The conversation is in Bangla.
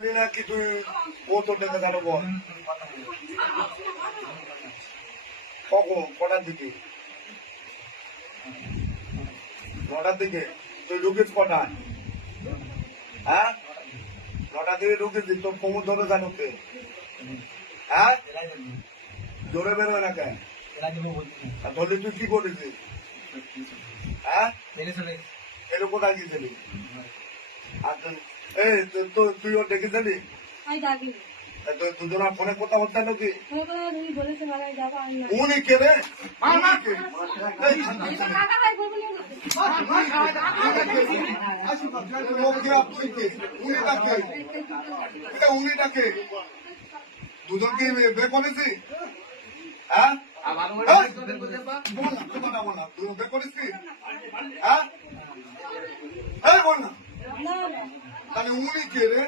নাকি তুই ও তোর ডেকে গেল বল কখন কটার দিকে 9টার দিকে তুই ঢুকিস কটায় হ্যাঁ 9টার দিকে ঢুকেছিস তোর কোমর ধরে জানো কে হ্যাঁ জোরে বেরোয় না কেন ধরলি তুই কি করেছিস হ্যাঁ এর কোথায় গিয়েছিলি আচ্ছা এই তুই ওর ডেকেছিলি দুজনা ফোনে কথা হচ্ছে নাকি উনি কে রে উনি ডাকে দুজনকে বের করেছি হ্যাঁ বল না বের করেছি হ্যাঁ বল না তাহলে উনি কে রে